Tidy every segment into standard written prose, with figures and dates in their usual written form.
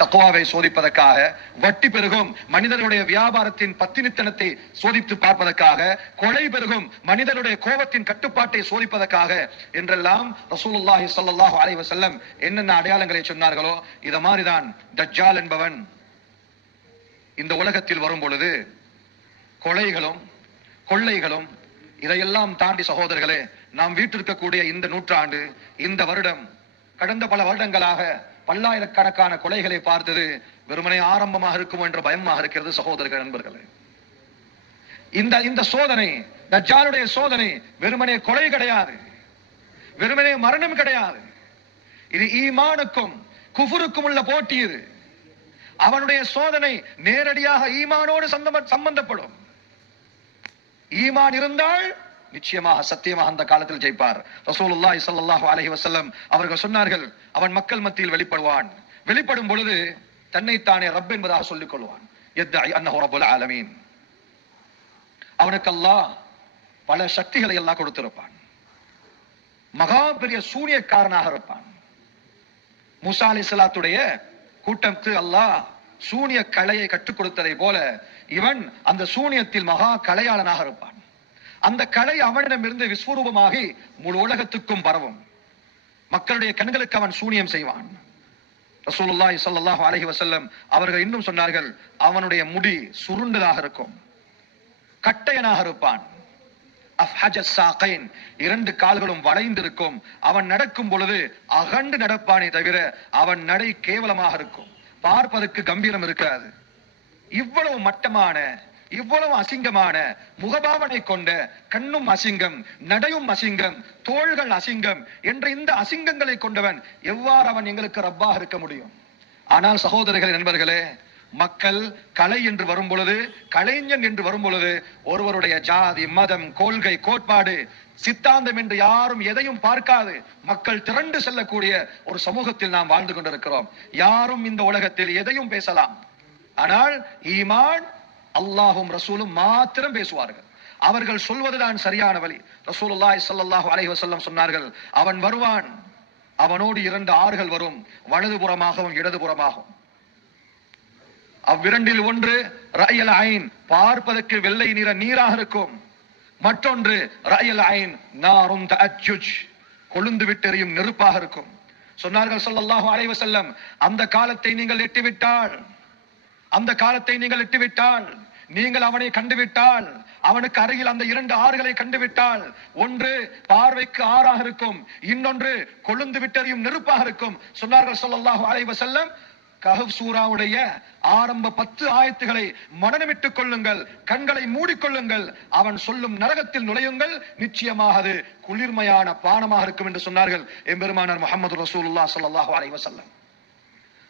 தக்வாவை சோதிப்பதற்காக, வட்டி பெருகும் மனிதர்களுடைய வியாபாரத்தின் பத்தினித்தனத்தை சோதித்து பார்ப்பதற்காக, கொலை பெருகும் மனிதனுடைய கோபத்தின் கட்டுப்பாட்டை சோதிப்பதற்காக என்றெல்லாம் ரசூலுல்லாஹி ஸல்லல்லாஹு அலைஹி வஸல்லம் என்னென்ன அடையாளங்களை சொன்னார்களோ இத மாதிரிதான் தஜ்ஜால் என்பவன் இந்த உலகத்தில் வரும் பொழுது கொலைகளும் கொள்ளைகளும் இதையெல்லாம் தாண்டி சகோதரர்களே, நாம் வீட்டிற்கக்கூடிய இந்த நூற்றாண்டு, இந்த வருடம், கடந்த பல வருடங்களாக பல்லாயிரக்கணக்கான கொலைகளை பார்த்தது வெறுமனே ஆரம்பமாக இருக்கும் என்ற பயமாக இருக்கிறது சகோதரர்கள், நண்பர்களே. இந்த சோதனை, தஜ்ஜாலுடைய சோதனை வெறுமனே கொலை கிடையாது, வெறுமனே மரணம் கிடையாது. இது ஈமானுக்கும் குஃபுருக்கும் உள்ள போட்டி. இது அவனுடைய சோதனை நேரடியாக ஈமானோடு சம்பந்தப்படும். ஈமான் இருந்தால் நிச்சயமாக சத்தியமாக அந்த காலத்தில் ஜெயிப்பார். ரசூலுல்லாஹி ஸல்லல்லாஹு அலைஹி வஸல்லம் அவர்கள் சொன்னார்கள், அவன் மக்கள் மத்தியில் வெளிப்படுவான். வெளிப்படும் பொழுது தன்னைத்தானே ரப் என்பதாக சொல்லிக் கொள்வான். யத்இ அன்னஹு ரப்புல் ஆலமீன். அவனுக்கு அல்லாஹ் பல சக்திகளை எல்லாம் கொடுத்திருப்பான். மகா பெரிய சூனியக்காரனாக இருப்பான். மூசா அலைஹிஸ்ஸலாத்துடைய கூட்டத்துக்கு அல்லாஹ் சூனிய கலையை கற்றுக் கொடுத்ததை போல இவன் அந்த சூனியத்தில் மகா கலையாளனாக இருப்பான். அந்த கலை அவனிடமிருந்து விஸ்வரூபமாகி முழு உலகத்துக்கும் பரவும். மக்களுடைய கண்களுக்கு அவன் சூனியம் செய்வான். ரசூலுல்லாஹி ஸல்லல்லாஹு அலைஹி வஸல்லம் அவர்கள் இன்னும் சொன்னார்கள், அவனுடைய முடி சுருண்டதாக இருக்கும், கட்டையனாக இருப்பான். அஃப்ஹஜஸ் சாகைன், இரண்டு கால்களும் வளைந்திருக்கும். அவன் நடக்கும் பொழுது அகண்டு நடப்பானே தவிர அவன் நடை கேவலமாக இருக்கும், பார்ப்பதற்கு கம்பீரம் இருக்காது. இவ்வளவு மட்டமான, இவ்வளவு அசிங்கமான முகபாவனை கொண்ட, கண்ணும் அசிங்கம், நடையும் அசிங்கம், தோள்கள் அசிங்கம் என்ற இந்த அசிங்கங்களை கொண்டவன் எவ்வாறு அவன் எங்களுக்கு ரப்பாக இருக்க முடியும்? ஆனால் சகோதரர்களே, நண்பர்களே, மக்கள் கலை என்று வரும் பொழுது, கலைஞன் என்று வரும் பொழுது ஒருவருடைய ஜாதி, மதம், கொள்கை, கோட்பாடு, சித்தாந்தம் என்று யாரும் எதையும் பார்க்காது மக்கள் திரண்டு செல்லக்கூடிய ஒரு சமூகத்தில் நாம் வாழ்ந்து கொண்டிருக்கிறோம். யாரும் இந்த உலகத்தில் எதையும் பேசலாம். ஆனால் ஈமான், அல்லாஹும் ரசூலும் மாத்திரம் பேசுவார்கள். அவர்கள் சொல்வதுதான் சரியான வழி. ரசூலுல்லாஹி ஸல்லல்லாஹு அலைஹி வஸல்லம் சொன்னார்கள், அவன் வருவான், அவனோடு இரண்டு ஆறுகள் வரும், வலதுபுறமாகவும் இடதுபுறமாகவும். அவ்விரண்டில் ஒன்று ரஅயல் ஐன், பார்ப்பதற்கு வெள்ளை நிற நீராக இருக்கும். மற்றொன்று ரஅயல் ஐன் நாரும் தஅஜ்ஜுஜ், கொழுந்து விட்டெறியும் நெருப்பாக இருக்கும். சொன்னார்கள் ஸல்லல்லாஹு அலைஹி வஸல்லம், அந்த காலத்தை நீங்கள் எட்டிவிட்டால், அந்த காலத்தை நீங்கள் எட்டிவிட்டால், நீங்கள் அவனை கண்டுவிட்டால், அவனுக்கு அருகில் அந்த இரண்டு ஆறுகளை கண்டுவிட்டால், ஒன்று பார்வைக்கு ஆறாக இருக்கும், இன்னொன்று கொழுந்து விட்டெறியும் நெருப்பாக இருக்கும். சொன்னார்கள் ஸல்லல்லாஹு அலைஹி வஸல்லம், கஹஃப் சூராவுடைய ஆரம்ப 10 ஆயத்துகளை மனனமிட்டுக் கொள்ளுங்கள், கண்களை மூடிக்கொள்ளுங்கள், அவன் சொல்லும் நரகத்தில் நுழையுங்கள், நிச்சயமாக அது குளிர்மையான பானமாக இருக்கும் என்று சொன்னார்கள் எம்பெருமானார் முஹம்மது ரசூலுல்லாஹ் ஸல்லல்லாஹு அலைஹி வஸல்லம்.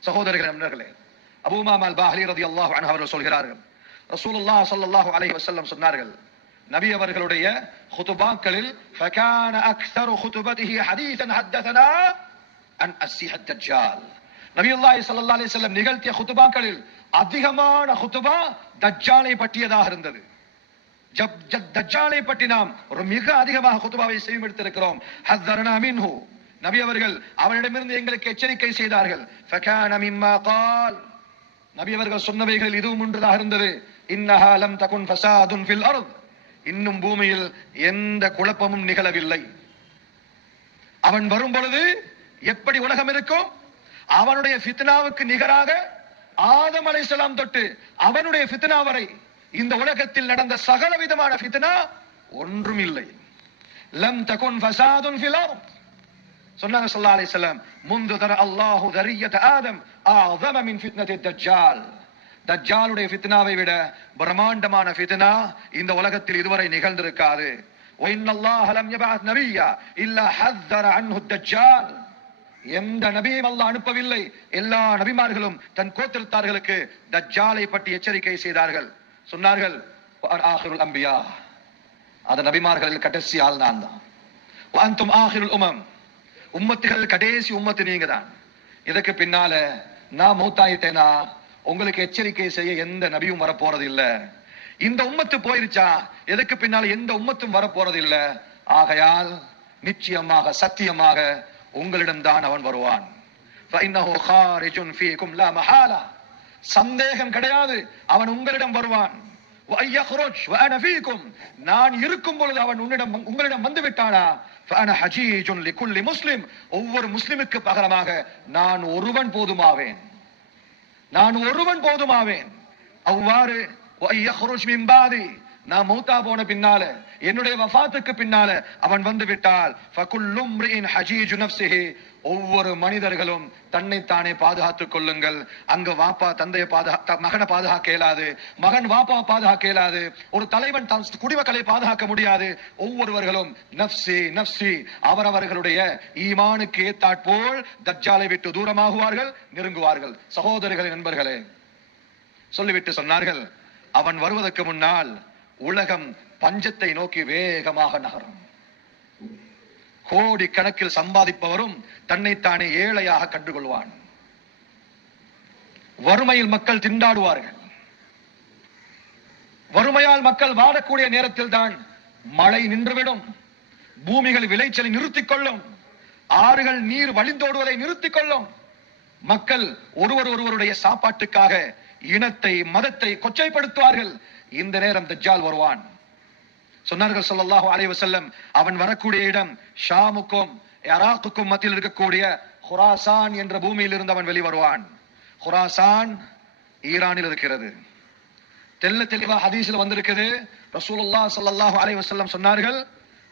சகோதரர்களே, நண்பர்களே, அபூ உமாமா அல்-பாஹிலி ரலியல்லாஹு அன்ஹு அவர்கள் சொல்கிறார்கள், ரசூலுல்லாஹ் ஸல்லல்லாஹு அலைஹி வஸல்லம் சொன்னார்கள், நபி அவர்களுடைய குதுபாக்களில் ஃபகான அக்ஸரு குதுபதிஹி ஹதீஸன் ஹத்தஸனா அன் அஸ்ஸிஹத் தஜ்ஜால். நபியுல்லாஹி ஸல்லல்லாஹு அலைஹி வஸல்லம் நிகழ்த்திய குதுபாக்களில் அதிகமான குதுபா தஜ்ஜாலை பற்றியதாக இருந்தது. தஜ்ஜாலை பற்றி நாம் ஒரு மிக அதிகமாக குதுபாவை செய்யமெடுத்திருக்கிறோம். ஹஸ்ஸரனா மின்ஹு, நபி அவர்கள் அவனிடமிருந்து எங்களுக்கு எச்சரிக்கை செய்தார்கள். ஃபகான மிம்மா கால், நபி அவர்கள் சொன்னவைகள் இதுவும் ஒன்றாக இருந்தது. இன்னஹா லம் தகுன் ஃபஸாதுன் ஃபில் அர்த், இன்னும் பூமியில் எந்த குழப்பமும் நிகழவில்லை. அவன் வரும் பொழுது எப்படி உலகம் இருக்கும்? அவனுடைய ஃபித்னாவுக்கு நிகராக ஆதம் அலைஹிஸ்ஸலாம் தொட்டு அவனுடைய ஃபித்னா வரை இந்த உலகத்தில் நடந்த சகல விதமான ஃபித்னா ஒன்றும் இல்லை. லம் தகுன் ஃபஸாதுன் ஃபில் அர்த். சொன்னாங்க ஸல்லல்லாஹு அலைஹி வஸல்லம், முந்து தர அல்லாஹு தரியத ஆதம் அஅஸம மின் ஃபித்னத்தி தஜ்ஜால். தஜ்ஜாலுடைய ஃபித்னாவை விட பிரம்மாண்டமான ஃபித்னா இந்த உலகத்தில் இதுவரை நிகழ்ந்திருக்காது. வ இன்னல்லாஹ லம் யபஅத் நபிய்யா இல்லா ஹஸ்ஸர அன்ஹு தஜ்ஜால். எந்த நபியையும் அல்லாஹ் அனுப்பவில்லை, எல்லா நபிமார்களும் தன் கோத்திரத்தார்களுக்கு தஜ்ஜாலை பற்றி எச்சரிக்கை செய்தார்கள். சொன்னார்கள், ஆகிருல் அம்பியா, அந்த நபிமார்களில் கடைசி ஆள் நான் தான். அன்தும் ஆகிருல் உமம், உம்மத்துகள் கடைசி உம்மத்து நீங்க தான். இதற்கு பின்னால நான் மௌத்தாயிட்டேனா உங்களுக்கு எச்சரிக்கை செய்ய எந்த நபியும் வரப்போறது இல்ல. இந்த உம்மத்து போயிருச்சா எதுக்கு பின்னால எந்த உம்மத்தும் வரப்போறது இல்ல. ஆகையால் நிச்சயமாக சத்தியமாக உங்களிடம்தான் அவன் வருவான். فإنه خارج فيكم لا محالة. சந்தேகம் கிடையாது, அவன் உங்களிடம் வருவான். وَأَيَّخْرُجْ وَأَنَا فِيكُمْ, நான் இருக்கும் பொழுது அவன் உங்களிடம் வந்து விட்டானா, فَأَنَا حَجِيجٌ لِكُلِّ مُسْلِمٍ, ஒவ்வொரு முஸ்லிமுக்கு பகரமாக நான் ஒருவன் போதுமாவேன், நான் ஒருவன் போதுமாவேன். அவ்வாறு وَأَيَّخْرُجْ مِنْ بَعْدِي, நான் மௌத்தா போன பின்னால, என்னுடைய வஃபாத்துக்கு பின்னால அவன் வந்து விட்டால், فَكُلُّ امْرِئٍ حَجِيجُ نَفْسِهِ, ஒவ்வொரு மனிதர்களும் தன்னைத்தானே பாதுகாத்துக் கொள்ளுங்கள். அங்க வாப்பா தந்தையை மகனை பாதுகாக்க இயலாது, மகன் வாப்பா பாதுகாக்க இயலாது, ஒரு தலைவன் தன் குடிமக்களை பாதுகாக்க முடியாது. ஒவ்வொருவர்களும் நப்சி நப்சி, அவரவர்களுடைய ஈமானுக்கு ஏத்தாற்போல் தஜ்ஜாலை விட்டு தூரமாகுவார்கள், நெருங்குவார்கள். சகோதரர்களே, நண்பர்களே, சொல்லிவிட்டு சொன்னார்கள், அவன் வருவதற்கு முன்னால் உலகம் பஞ்சத்தை நோக்கி வேகமாக நகரும். கோடி கணக்கில் சம்பாதிப்பவரும் தன்னைத்தானே ஏழையாக கண்டுகொள்வான். வறுமையில் மக்கள் திண்டாடுவார்கள். வறுமையால் மக்கள் வாழக்கூடிய நேரத்தில் தான் மழை நின்றுவிடும், பூமிகள் விளைச்சலை நிறுத்திக் கொள்ளும், ஆறுகள் நீர் வழிந்தோடுவதை நிறுத்திக் கொள்ளும். மக்கள் ஒருவருடைய சாப்பாட்டுக்காக இனத்தை மதத்தை கொச்சைப்படுத்துவார்கள். இந்த நேரம் தஜ்ஜால் வருவான். சொன்னார்கள் ஸல்லல்லாஹு அலைஹி வஸல்லம், அவன் வரக்கூடிய இடம் ஷாமுக்கும் இராக்குக்கும் மத்தியில் இருக்கக்கூடிய குராசான் என்ற பூமியில் இருந்து அவன் வெளிவருவான். குராசான் ஈரானில் இருக்கிறது. தெளிவா ஹதீஸில் வந்திருக்குது. ரசூலுல்லாஹ் ஸல்லல்லாஹு அலைஹி வஸல்லம் சொன்னார்கள்,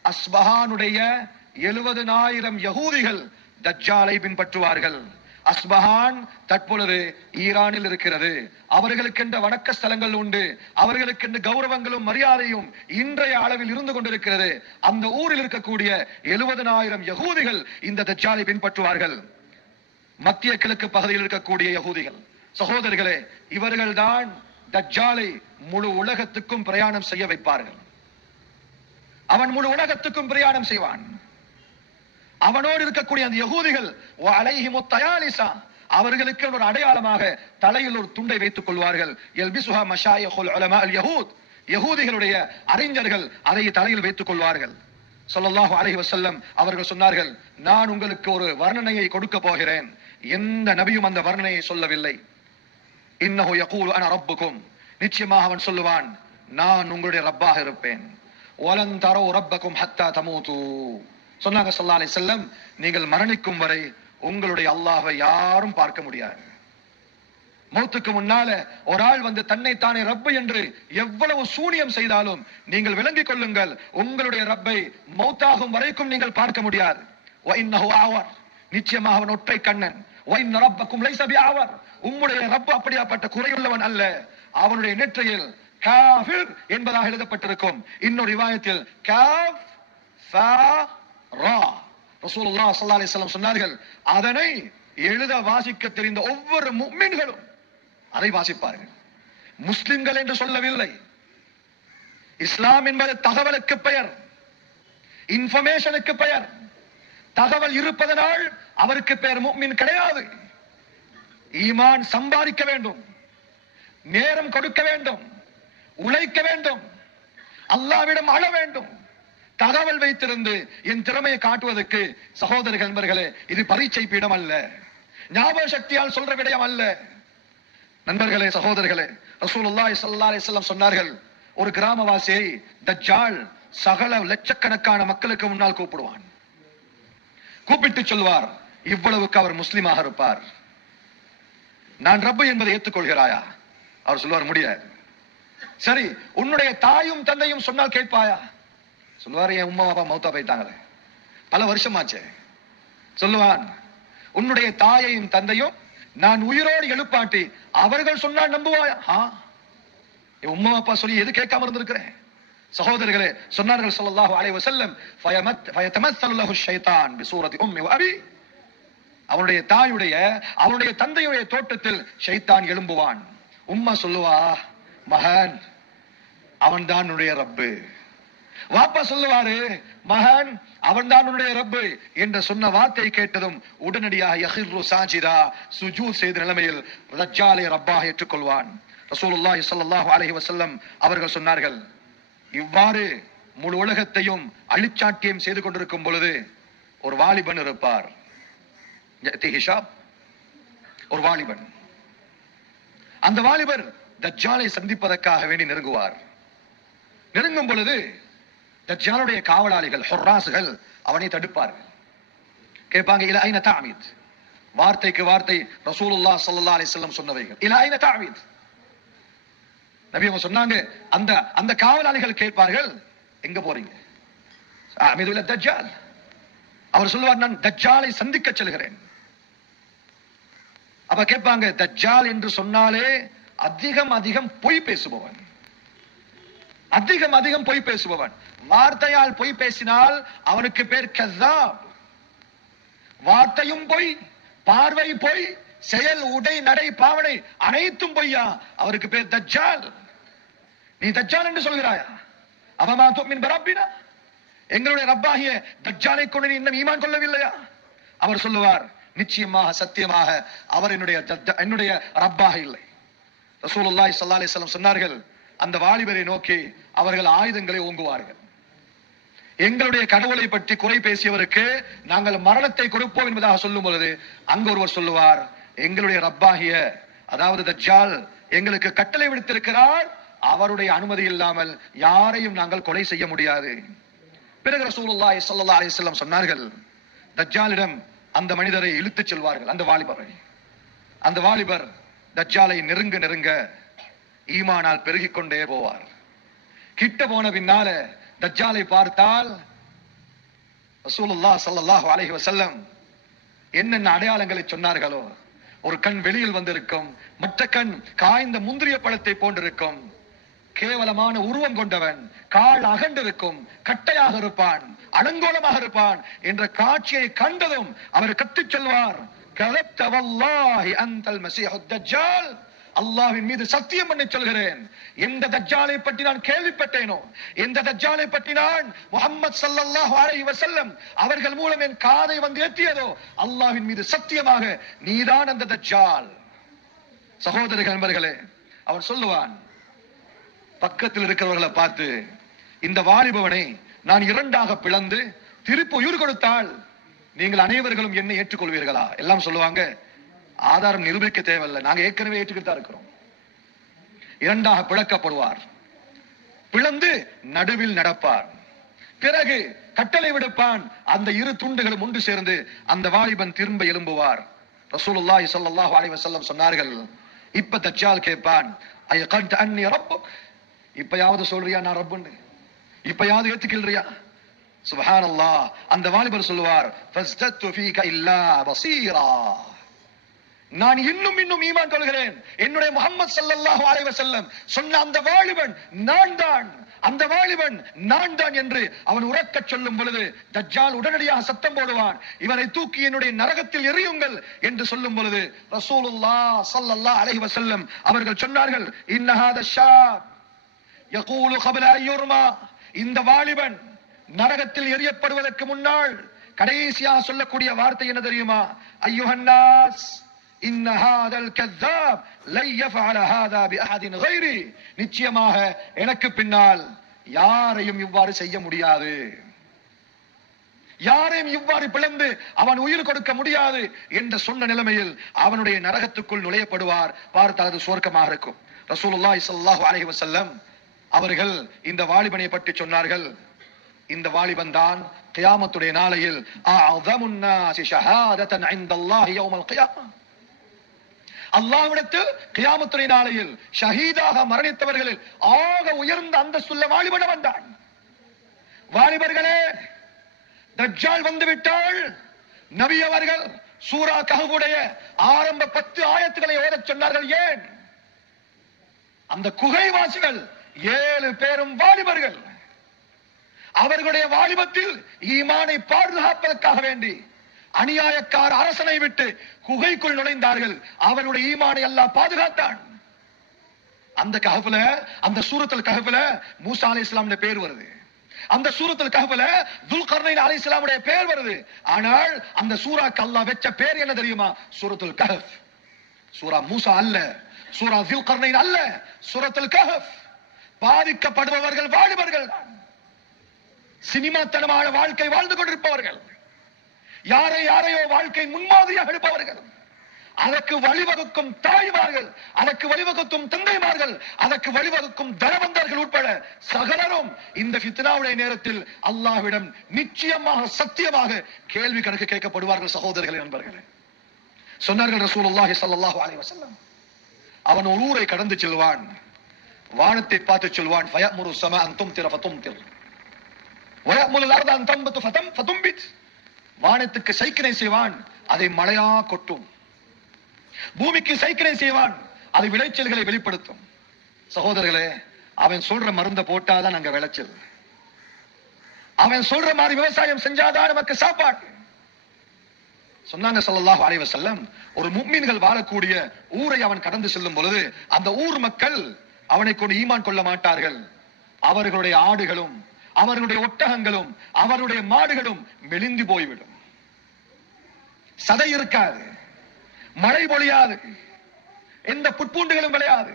அஸ்பஹானுடைய 70,000 யகூதிகள் தஜ்ஜாலை பின்பற்றுவார்கள். அஸ்பஹான் தற்பொழுது ஈரானில் இருக்கிறது. அவர்களுக்கென்ற வணக்க ஸ்தலங்கள் உண்டு, அவர்களுக்கென்று கௌரவங்களும் மரியாதையும் இன்றைய அளவில் இருந்து கொண்டிருக்கிறது. அந்த ஊரில் இருக்கக்கூடிய 70,000 யகூதிகள் இந்த தஜ்ஜாலை பின்பற்றுவார்கள். மத்திய கிழக்கு பகுதியில் இருக்கக்கூடிய யகூதிகள். சகோதரர்களே, இவர்கள் தான் தஜ்ஜாலை முழு உலகத்துக்கும் பிரயாணம் செய்ய வைப்பார்கள். அவன் முழு உலகத்துக்கும் பிரயாணம் செய்வான். அவனோடு இருக்கக்கூடிய அந்த யகூதிகள் அவர்களுக்கு ஒரு அடையாளமாக தலையில் ஒரு துண்டை வைத்துக் கொள்வார்கள். யகூதிகளுடைய அறிஞர்கள் அதை தலையில் வைத்துக் கொள்வார்கள். ஸல்லல்லாஹு அலைஹி வஸல்லம் அவர்கள் சொன்னார்கள், நான் உங்களுக்கு ஒரு வர்ணனையை கொடுக்க போகிறேன். எந்த நபியும் அந்த வர்ணனையை சொல்லவில்லை. இன்னஹு யகூலு அன ரப்புக்கும், நிச்சயமாக அவன் சொல்லுவான், நான் உங்களுடைய ரப்பாக இருப்பேன். வலன் தரவு ரப்பக்கும் ஹத்தா தமூது, சொன்னாங்க ஸல்லல்லாஹு அலைஹி வஸல்லம், நீங்கள் மரணிக்கும் வரை உங்களுடைய அல்லாஹ்வை யாரும் பார்க்க முடியாது. மௌத்துக்கு முன்னால ஒரு ஆள் வந்து தன்னைத்தானே ரப்பு என்று எவ்வளவு சூனியம் செய்தாலும் நீங்கள் விளங்கிக் கொள்ளுங்கள், உங்களுடைய ரப்பை மௌத்தாகும் வரைக்கும் நீங்கள் பார்க்க முடியாது. நிச்சயமாக அவன் ஒற்றை கண்ணன். உம்முடைய ரப்பு அப்படியாப்பட்ட குறையுள்ளவன் அல்ல. அவனுடைய நெற்றியில் காஃபிர் என்பதாக எழுதப்பட்டிருக்கும். இன்னொரு ரிவாயத்தில் காஃப் ஃபா ரா. ரசூலுல்லாஹ் ஸல்லல்லாஹு அலைஹி வஸல்லம் சொன்னார்கள், அதனை எழுத வாசிக்க தெரிந்த ஒவ்வொரு முஃமின்களும் அதை வாசிப்பார்கள். முஸ்லிம்கள் என்று சொல்லவில்லை. இஸ்லாம் என்பது தகவலுக்கு பெயர், இன்ஃபர்மேஷனுக்கு பெயர். தகவல் இருப்பதனால் அவருக்கு பெயர் முஃமின் கிடையாது. ஈமான் சம்பாதிக்க வேண்டும், நேரம் கொடுக்க வேண்டும், உழைக்க வேண்டும், அல்லாஹ்விடம் அழ வேண்டும். தகவல் வைத்திருந்து என் திறமையை காட்டுவதற்கு சகோதரர்கள் நண்பர்களே, இது பரீட்சை பீடம் அல்ல, ஞாபக சக்தியால் சொல்ற விடயம் அல்ல. நண்பர்களே, சகோதரர்களே, ரசூலுல்லாஹி ஸல்லல்லாஹு அலைஹி வஸல்லம் சொன்னார்கள், ஒரு கிராமவாசியை தஜ்ஜால் சகல லட்சக்கணக்கான மக்களுக்கு முன்னால் கூப்பிடுவான். கூப்பிட்டு சொல்வார், இவ்வளவுக்கு அவர் முஸ்லிமாக இருப்பார். நான் ரப்பு என்பதை ஏற்றுக்கொள்கிறாயா? அவர் சொல்வார், முடியாது. சரி, உன்னுடைய தாயும் தந்தையும் சொன்னால் கேட்பாயா? சொல்லுவார், என் உம்மா அப்பா மௌத்தா போயிட்டாங்களே, பல வருஷமாச்சே. சொல்லுவான், உன்னுடைய தாயையும் தந்தையும் நான் உயிரோடு எழுப்பாட்டி அவர்கள் சொன்னால் நம்புவாயா? என் உம்மா அப்பா சொல்லி எது கேட்காம இருந்திருக்கிறேன். சகோதரர்களே, சொன்னார்கள் ஸல்லல்லாஹு அலைஹி வஸல்லம், ஃபயதமஸ்ஸலு லஹு ஷைத்தான் பிசூரத்தி உம்மி வ அபி. அவனுடைய தாயுடைய அவனுடைய தந்தையுடைய தோட்டத்தில் ஷைத்தான் எழும்புவான். உம்மா சொல்லுவா, மகன் அவன் தான் உன்னுடைய ரப்பு. வாப்பா சொல்லுவாரு, மகன் அவன் தான் உன்னுடைய ரப்பு என்று சொன்ன வார்த்தை கேட்டதும் உடனடியாக யஹிரு சாஜிதா, சுஜூத் செய்த நிலைமையில் தஜ்ஜாலை ரப்பாக ஏற்றுக்கொள்வான். ரசூலுல்லாஹி ஸல்லல்லாஹு அலைஹி வஸல்லம் அவர்கள் சொன்னார்கள், இவ்வாறு முழு உலகத்தையும் அழிச்சாட்டியம் செய்து கொண்டிருக்கும் பொழுது ஒரு வாலிபன் இருப்பார். ஒரு வாலிபன். அந்த வாலிபர் தஜ்ஜாலை சந்திப்பதற்காக வேண்டி நெருங்குவார். நெருங்கும் பொழுது தஜ்ஜாலுடைய காவலாளிகள் ஹுர்ராசுகள் அவனை தடுப்பார்கள். கேட்பாங்க, இலா ஐன தஅமீத். வார்த்தைக்கு வார்த்தை ரசூலுல்லாஹ் ஸல்லல்லாஹு அலைஹி வஸல்லம் சொன்னவைகள். இலா ஐன தஅமீத். நபி அவங்க சொன்னாங்க. அந்த காவலாளிகள் கேட்பார்கள், எங்க போறீங்க? அமீது இலா தஜ்ஜால். அவர் சொல்லுவார், நான் தஜ்ஜாலை சந்திக்க செல்கிறேன். அப்ப கேட்பாங்க, தஜ்ஜால் என்று சொன்னாலே அதிகம் பொய் பேசுபவன், அதிகம் பொய் பேசுபவன். வார்த்தையால் பொய் பேசினால் அவனுக்கு பேர் கஸ்ஸாப். வார்த்தையும் பொய், பார்வை பொய், செயல், உடை, நடை, பாவனை அனைத்தும் பொய்யா, அவருக்கு பேர் தஜ்ஜால். நீ தஜ்ஜால் என்று சொல்கிறாயா? அவமா துமின் பிரப்பினா, எங்களுடைய ரப்பாகிய தஜ்ஜாலை கொண்டு நீ இன்னும் ஈமான் கொள்ளவில்லையா? அவர் சொல்லுவார், நிச்சயமாக சத்தியமாக அவர் என்னுடைய ரப்பாக இல்லை. ரசூலுல்லாஹி ஸல்லல்லாஹு அலைஹி வஸல்லம் சொன்னார்கள், அந்த வாலிபரை நோக்கி அவர்கள் ஆயுதங்களை ஓங்குவார்கள். எங்களுடைய கடவுளை பற்றி குறை பேசியவருக்கு நாங்கள் மரணத்தை கொடுப்போம் என்பதாக சொல்லும் பொழுது அங்கு ஒருவர் சொல்லுவார், எங்களுடைய ரப்பாகிய அதாவது தஜ்ஜால் எங்களுக்கு கட்டளை விடுத்திருக்கிறார், அவருடைய அனுமதி இல்லாமல் யாரையும் நாங்கள் கொலை செய்ய முடியாது. பிறகு ரசூலுல்லாஹி ஸல்லல்லாஹு அலைஹி வஸல்லம் சொன்னார்கள், தஜ்ஜாலிடம் அந்த மனிதரை இழுத்துச் செல்வார்கள், அந்த வாலிபரை. அந்த வாலிபர் தஜ்ஜாலை நெருங்க ஈமானால் பெருகிக் கொண்டே போவார். கிட்ட போன பின்னால தஜ்ஜாலை பார்த்தால் ரசூலுல்லாஹ் ஸல்லல்லாஹு அலைஹி வஸல்லம் என்னென்ன அடையாளங்களை சொன்னார்களோ, ஒரு கண் வெளியில் வந்திருக்கும், மற்ற கண் காய்ந்த முந்திரிய பழத்தை போன்றிருக்கும், கேவலமான உருவம் கொண்டவன், கால் அகண்டிருக்கும், கட்டையாக இருப்பான், அலங்கோலமாக இருப்பான் என்ற காட்சியை கண்டதும் அவர் கத்திச் சொல்வார், கலப்த வல்லாஹி அன்தல் மஸீஹுத் தஜ்ஜால். அல்லாஹ்வின் மீது சத்தியம் பண்ணி சொல்கிறேன், எந்த தஜ்ஜாலை பற்றி நான் கேள்விப்பட்டேனோ, எந்த தஜ்ஜாலை பற்றி நான் முஹம்மது ஸல்லல்லாஹு அலைஹி வஸல்லம் அவர்கள் மூலம் என் காதை வந்து எட்டியதோ, அல்லாஹ்வின் மீது சத்தியமாக நீதான் அந்த தஜ்ஜால். சகோதரர்கள், நண்பர்களே, அவன் சொல்லுவான், பக்கத்தில் இருக்கிறவர்களை பார்த்து, இந்த வாலிபவனை நான் இரண்டாக பிளந்து திருப்பி உயிர் கொடுத்தால் நீங்கள் அனைவர்களும் என்னை ஏற்றுக்கொள்வீர்களா? எல்லாம் சொல்லுவாங்க, ஆதாரம் நிரூபிக்க தேவையில்லை, நாங்க ஏற்கனவே ஏற்றுக்கிட்டு தான் இருக்கிறோம். இரண்டாக பிளக்கப்படுவார், பிளந்து நடுவில் நடப்பார், பிறகு கட்டளை விடுப்பான், அந்த இரு துண்டுகளும் ஒன்று சேர்ந்து அந்த வாலிபன் திரும்ப எழும்புவார். ரசூலுல்லாஹி ஸல்லல்லாஹு அலைஹி வஸல்லம் சொன்னார்கள், இப்ப தஜ்ஜால் கேட்பான், அயகன்த அன்னி ரப்புக், இப்பயாவது சொல்றியா நான் ரப்புன்னு? இப்பயாவது ஏத்துக்கிறியா? சுப்ஹானல்லாஹ். அந்த வாலிபர் சொல்லுவார், ஃபஸ்தத்து ஃபீக இல்லா பஸீரா, நான் இன்னும் ஈமான் கொள்கிறேன், என்னுடைய முஹம்மது ஸல்லல்லாஹு அலைஹி வஸல்லம் சொன்ன அந்த வாலிபன் நான் தான், அந்த வாலிபன் நான் தான் என்று அவன் உரக்கச் சொல்லும் பொழுது தஜ்ஜால் உடனடியாக சத்தம் போடுவான், இவரை தூக்கி என்னுடைய நரகத்தில் எறியுங்கள் என்று சொல்லும் பொழுது ரசூலுல்லாஹ் ஸல்லல்லாஹு அலைஹி வஸல்லம் அவர்கள் சொன்னார்கள், இன்ன ஹாதா ஷாப் யகூலு கப்ல அன் யுர்மா, இந்த வாலிபன் நரகத்தில் எறியப்படுவதற்கு முன்னால் கடைசியாக சொல்லக்கூடிய வார்த்தை என்ன தெரியுமா? அய்யுஹன் நாஸ் இன்ன ஹாதல் கஸ்ஸாப் லை யஃஅல ஹாதா பிஅஹதின் கைரி, நிச்சயமாக எனக்கு பின்னால் யாரையும் இவ்வாறு செய்ய முடியாது, யாரையும் இவ்வாறு பிளந்து அவன் உயிர் கொடுக்க முடியாது என்று சொன்ன நிலைமையில் அவனுடைய நரகத்துக்குள் நுழையப்படுவார். பார்த்தால் அது சுவர்க்கமாக இருக்கும். ரசூலுல்லாஹி ஸல்லல்லாஹு அலைஹி வஸல்லம் அவர்கள் இந்த வாலிபனை பற்றி சொன்னார்கள், இந்த வாலிபன் தான் கியாமத்துடைய நாளையில் அஅஸமுன் நாஸி ஷஹாதத்தன் இன்தல்லாஹி யௌமல் கியாமா, அல்லாஹ்விடத்தில் கியாமத்துடைய நாளையில் ஷஹீதாக மரணித்தவர்களில் ஆக உயர்ந்த அந்தஸ்துள்ள வாலிபன் வந்தான். வாலிபர்களே, தஜ்ஜால் வந்து விட்டால் நபி அவர்கள் சூரா கஹ்ஃபுடைய ஆரம்ப 10 ஆயத்துக்களை ஓதச் சொன்னார்கள். ஏன்? அந்த குகைவாசிகள் 7 பேரும் வாலிபர்கள். அவர்களுடைய வாலிபத்தில் ஈமானை பாதுகாப்பதற்காக வேண்டி அநியாயக்கார அரசனை விட்டு குகைக்குள் நுழைந்தார்கள். அவருடைய ஈமானை அல்லாஹ் பாதுகாத்தான். அந்த கஹ்ஃப்ல, அந்த சூரத்துல் கஹ்ஃப்ல மூசா அலைஹிஸ்ஸலாமுடைய பேர் வருது. அந்த சூரத்துல் கஹ்ஃப்ல துல்கர்னைன் அலைஹிஸ்ஸலாமுடைய பேர் வருது. ஆனால் அந்த சூராக்கு அல்லாஹ் வெச்ச பேர் என்ன தெரியுமா? சூரத்துல் கஹ்ஃப். சூரா மூசா அல்ல, சூரா துல்கர்னைன் அல்ல, சூரத்துல் கஹ்ஃப். பாதிக்கப்படுபவர்கள் வாலிபர்கள், சினிமாத்தனமான வாழ்க்கை வாழ்ந்து கொண்டிருப்பவர்கள், யாரையோ வாழ்க்கை முன்மாதிரியாக எடுப்பவர்கள், அதற்கு வழிவகுக்கும் தாய்மார்கள், அதற்கு வழிவகுக்கும் தந்தைமார்கள், அதற்கு வழிவகுக்கும் தனவந்தர்கள் உட்பட சகலரும் இந்த ஃபித்னாவுடைய நேரத்தில் அல்லாஹ்விடம் நிச்சயமாக சத்தியமாக கேள்வி கணக்கு கேட்கப்படுவார்கள். சகோதரர்களே, நண்பர்களே, சொன்னார்கள் ரசூலுல்லாஹி ஸல்லல்லாஹு அலைஹி வஸல்லம், அவன் ஒரு ஊரை கடந்து செல்வான், வானத்தை பார்த்து சொல்வான், ஃபயமுரு ஸமா அன் தும்திர ஃபதும்திர் வயமுல் அர்த அன் தம்பது ஃபதும்பித், வானத்துக்கு சைக்கினை செய்வான், அதை மழையா கொட்டும். பூமிக்கு சைக்கினை செய்வான், அது விளைச்சல்களை வெளிப்படுத்தும். சகோதரர்களே, அவன் சொல்ற மருந்த போட்டாதான் அங்க விளைச்சல், அவன் சொல்ற மாதிரி விவசாயம் செஞ்சாதான் நமக்கு சாப்பாடு. சொன்னாங்க ஸல்லல்லாஹு அலைஹி வஸல்லம், ஒரு முஃமின்கள் வாழக்கூடிய ஊரை அவன் கடந்து செல்லும் பொழுது அந்த ஊர் மக்கள் அவனை கொண்டு ஈமான் கொள்ள மாட்டார்கள். அவர்களுடைய ஆடுகளும் அவர்களுடைய ஒட்டகங்களும் அவருடைய மாடுகளும் மெலிந்து போய்விடும், சதை இருக்காது, மழை பொழியாது, எந்த புட்பூண்டுகளும் விளையாது.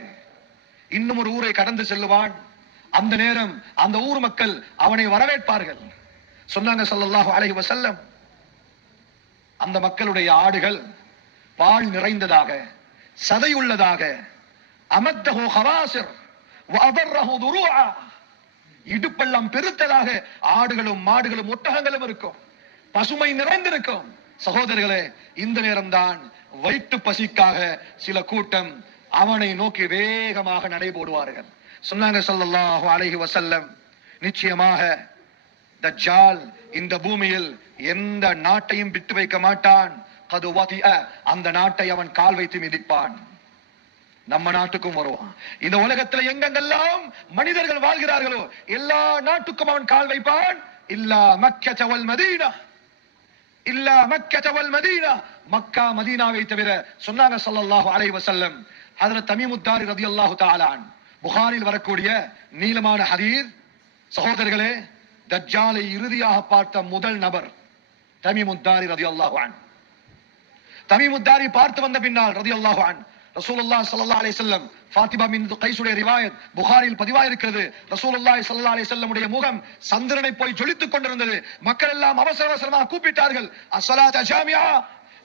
இன்னும் ஒரு ஊரை கடந்து செல்லுவான், அந்த நேரம் அந்த ஊர் மக்கள் அவனை வரவேற்பார்கள். சொன்னாங்க ஸல்லல்லாஹு அலைஹி வஸல்லம், அந்த மக்களுடைய ஆடுகள் பால் நிறைந்ததாக, சதை உள்ளதாக, அமத்தஹு ஹவாசிர் வஅதர்ரஹு துருஆ, இடுப்பெல்லாம் பெருத்ததாக ஆடுகளும் மாடுகளும் ஒட்டகங்களும் இருக்கும், பசுமை நிறைந்திருக்கும். சகோதரர்களே, இந்த நேரம்தான் வயிற்று பசிக்காக சில கூட்டம் அவனை நோக்கி வேகமாக நடைபோடுவார்கள். சொன்னாங்க ஸல்லல்லாஹு அலைஹி வஸல்லம், நிச்சயமாக தஜ்ஜால் இந்த பூமியில் எந்த நாட்டையும் விட்டு வைக்க மாட்டான். அந்த நாட்டை அவன் கால் வைத்து மிதிப்பான். நம்ம நாட்டுக்கும் வருவான். இந்த உலகத்துல எங்கெங்கெல்லாம் மனிதர்கள் வாழ்கிறார்களோ எல்லா நாட்டுக்கும் அவன் கால் வைப்பான். இல்லா மக்கா வல் மதீனா, இல்லா மக்கா வல் மதீனா, மக்கா மதீனாவை தவிர. சொன்னாங்க ஸல்லல்லாஹு அலைஹி வஸல்லம், ஹஜ்ரத் தமீமுத் தாரி ரலியல்லாஹு தஆலா அன், புகாரில் வரக்கூடிய நீளமான ஹதீஸ். சகோதரர்களே, தஜ்ஜாலை இறுதியாக பார்த்த முதல் நபர் தமீமுத் தாரி ரலியல்லாஹு அன். தமீமுத் தாரி பார்த்து வந்த பின்னால் ரலியல்லாஹு அன், ரசூலுல்லாஹி ஸல்லல்லாஹு அலைஹி வஸல்லம், ஃபாத்திமா பின்த் கைஸுடைய ரிவாயத் புகாரில் பதிவாயிருக்கிறது. ரசூலுல்லாஹி ஸல்லல்லாஹு அலைஹி வஸல்லமுடைய முகம் சந்திரனை போய் ஜொலித்துக் கொண்டிருந்தது. மக்கள் எல்லாம் அவசர அவசரமாக கூப்பிட்டார்கள், அஸ்ஸலாத் ஜாமிஆ,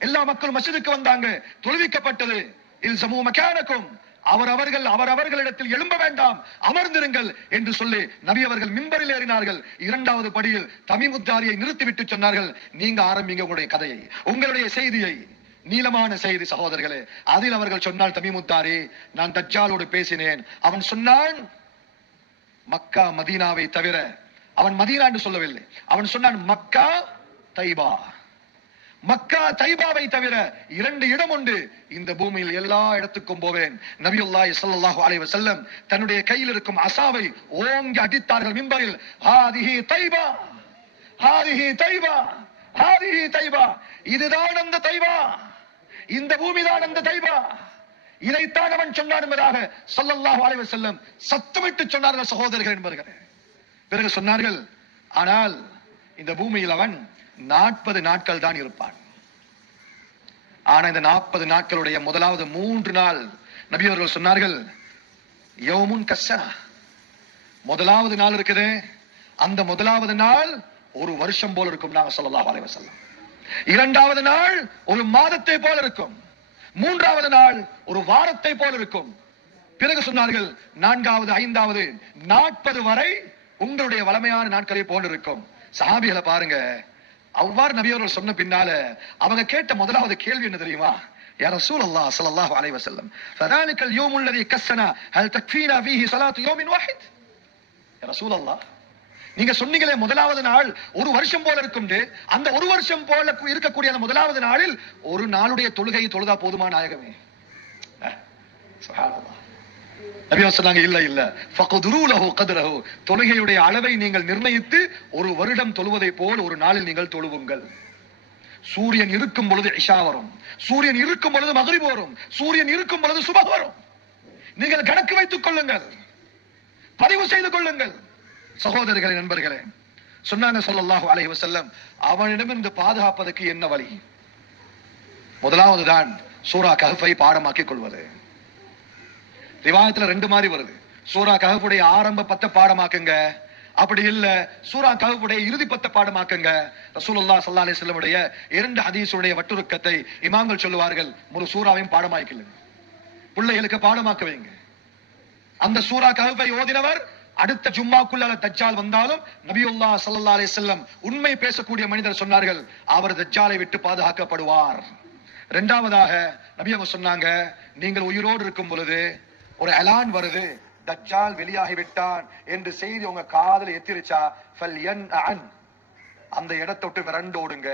எல்லா மக்களும் மஸ்ஜிதுக்கு வந்தாங்க, தொழுவிக்கப்பட்டது. இல்ஸமு மகானக்கும், அவரவர்களிடத்தில் எழும்ப வேண்டாம், அமர்ந்திருங்கள் என்று சொல்லி நபி அவர்கள் மிம்பரில் ஏறினார்கள். இரண்டாவது படியில் தமீமுத் தாரியை நிறுத்திவிட்டு சொன்னார்கள், நீங்க ஆரம்பிங்க உங்களுடைய கதையை, உங்களுடைய செய்தியை. நீளமான செய்தி சகோதரர்களே. அதில் அவர்கள் சொன்னால், தமீமுத் தாரி, நான் தஜ்ஜாலோடு பேசினேன், அவன் சொன்னான் மக்கா மதீனாவை தவிர, அவன் மதீனா என்று சொல்லவில்லை, அவன் சொன்னான் மக்கா தைபா, மக்கா தைபாவை தவிர இரண்டு இடம் உண்டு, இந்த பூமியில் எல்லா இடத்துக்கும் போவேன். நபியுல்லாஹி ஸல்லல்லாஹு அலைஹி வஸல்லம் தன்னுடைய கையில் இருக்கும் அசாவை ஓங்கி அடித்தார்கள் மிம்பரில். ஹாதிஹி தைபா, ஹாதிஹி தைபா, ஹாதிஹி தைபா, இதுதான் அந்த தைபா, இந்த பூமிதான் அந்த தைபா, இதைத்தான் அவன் சொன்னான் என்பதாக ஸல்லல்லாஹு அலைஹி வஸல்லம் சத்தமிட்டு சொன்னார்கள். சகோதரர்கள் என்பவர்கள் பிறகு சொன்னார்கள், ஆனால் இந்த பூமியில் அவன் 40 நாட்கள் தான் இருப்பான். ஆனா இந்த 40 நாட்களுடைய முதலாவது 3 நாள் நபி அவர்கள் சொன்னார்கள், யௌமுன் கஸ்ஸனா, முதலாவது நாள் இருக்குதே, அந்த முதலாவது நாள் ஒரு வருஷம் போல இருக்கும். நாங்க ஸல்லல்லாஹு அலைஹி வஸல்லம், இரண்டாவது நாள் ஒரு மாதத்தை போல இருக்கும், மூன்றாவது நாள் ஒரு வாரத்தை போல இருக்கும். பிறகு சொன்னார்கள், நான்காவது ஐந்தாவது 40 வரை உங்களுடைய வளமையான நாட்களை போல இருக்கும். சஹாபிகளை பாருங்க, அவ்வாறு நபி அவர்கள் சொன்ன பின்னால அவங்க கேட்ட முதலாவது கேள்வி என்ன தெரியுமா? யா ரசூலல்லாஹ் ஸல்லல்லாஹு அலைஹி வஸல்லம், ஃபதாலிகல் யௌமுல் லதி கஸ்ஸனா ஹல் தக்ஃபீனா ஃபீஹி ஸலாத்து யௌமின் வாஹித். யா ரசூலல்லாஹ், நீங்க சொன்னீங்களே முதலாவது நாள் ஒரு வருஷம் போல இருக்கும், அந்த ஒரு வருஷம் போல இருக்கக்கூடிய அந்த முதலாவது நாளில் ஒரு நாளுடைய தொழுகையை தொழுதா போதுமா நாயகமே? சுப்ஹானல்லாஹ். நபி சொன்னாங்க, இல்ல இல்ல, ஃபக்துரு லஹு கத்ரஹு, தொழுகையுடைய அளவை நீங்கள் நிர்ணயித்து ஒரு வருடம் தொழுவதை போல் ஒரு நாளில் நீங்கள் தொழுவுங்கள். சூரியன் இருக்கும் பொழுது இஷா வரும், சூரியன் இருக்கும் பொழுது மக்ரிப் வரும், சூரியன் இருக்கும் பொழுது சுபஹ் வரும். நீங்கள் கணக்கு வைத்துக் கொள்ளுங்கள், பதிவு செய்து கொள்ளுங்கள். சகோதரர்களே, நண்பர்களே, சொன்னாங்க ஸல்லல்லாஹு அலைஹி வஸல்லம், அவனிடமிருந்து பாதுகாப்பதற்கு என்ன வழி? முதலாவது தான் சூரா கஹ்ஃபை பாடமாக்கிக் கொள்வது. ரிவாயத்துல 2 மாதிரி வருது. சூரா கஹ்ஃபுடைய ஆரம்ப 10 பாடமாக்குங்க, அப்படி இல்ல சூரா கஹ்ஃபுடைய இறுதி பத்த பாடமாக்குங்க. ரசூலுல்லாஹ் ஸல்லல்லாஹு அலைஹி வஸல்லம் உடைய 2 ஹதீஸுடைய வட்டுருக்கத்தை இமாம்கள் சொல்லுவார்கள், ஒரு சூறாவையும் பாடமாக்கிடுங்க, பிள்ளைகளுக்கு பாடமாக்க வைங்க. அந்த சூரா கஹ்ஃபை ஓதினவர் அடுத்த ஜும்மாக்குள்ள தஜ்ஜால் வந்தாலும் நபியுல்லாஹ் ஸல்லல்லாஹு அலைஹி வஸல்லம் உண்மை பேசக்கூடிய மனிதர் சொன்னார்கள், அவர் தஜ்ஜாலை விட்டு பாதுகாக்கப்படுவார். இரண்டாவதாக நபி அவங்க சொன்னாங்க, நீங்கள் உயிரோடு இருக்கும் பொழுது ஒரு அலான் வருது, தஜ்ஜால் வெளியாகிவிட்டான் என்று செய்தி உங்க காதுல எத்திருச்சா, அந்த இடத்தை விட்டு விரண்டோடுங்க.